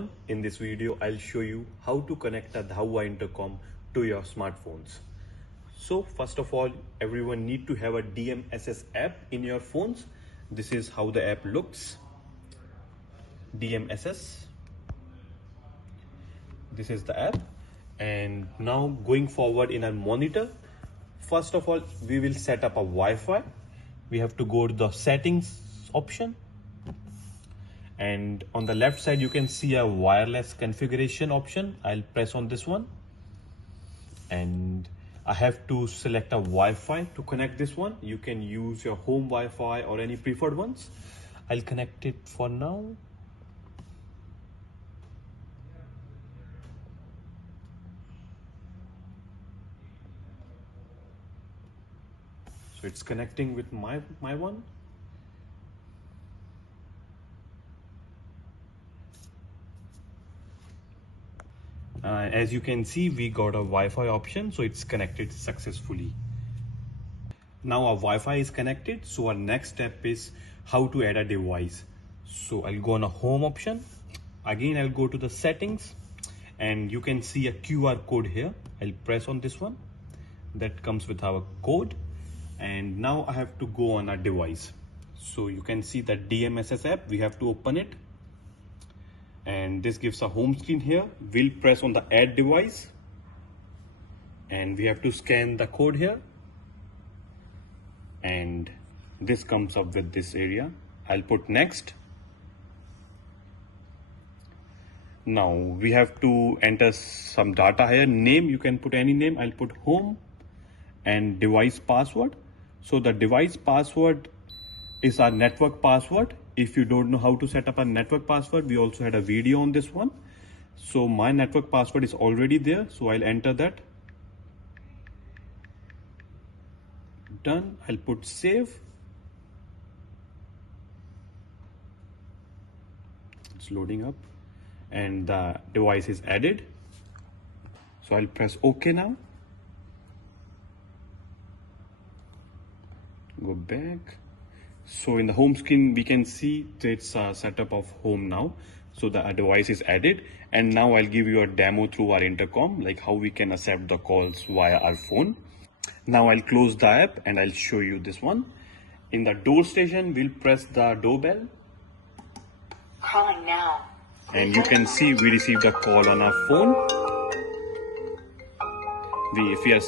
everyone, in this video I'll show you how to connect a Dahua Intercom to your smartphones. So first of all, everyone need to have a DMSS app in your phones. This is how the app looks. DMSS. This is the app. And now going forward in our monitor, first of all we will set up a Wi-Fi. We have to go to the settings option, and on the left side you can see a wireless configuration option. I'll press on this one, and I have to select a Wi-Fi to connect this one. You can use your home Wi-Fi or any preferred ones. I'll connect it for now. So it's connecting with my one. As you can see, we got a Wi-Fi option, so it's connected successfully. Now our Wi-Fi is connected, so our next step is how to add a device. So I'll go on a home option. Again, I'll go to the settings, and you can see a QR code here. I'll press on this one. That comes with our code. And now I have to go on a device. So you can see that DMSS app, we have to open it. And this gives a home screen here. We'll press on the add device, and we have to scan the code here, and this comes up with this area. I'll put next. Now we have to enter some data here. Name, you can put any name. I'll put home, and device password. So the device password is our network password. If you don't know how to set up a network password, we also had a video on this one. So my network password is already there, so I'll enter that. Done. I'll put save. It's loading up, and the device is added. So I'll press OK now. Go back. So in the home screen, we can see it's a setup of home now. So the device is added, and now I'll give you a demo through our intercom, like how we can accept the calls via our phone. Now I'll close the app and I'll show you this one. In the door station, we'll press the doorbell. Calling now. And you can see we received a call on our phone. If we are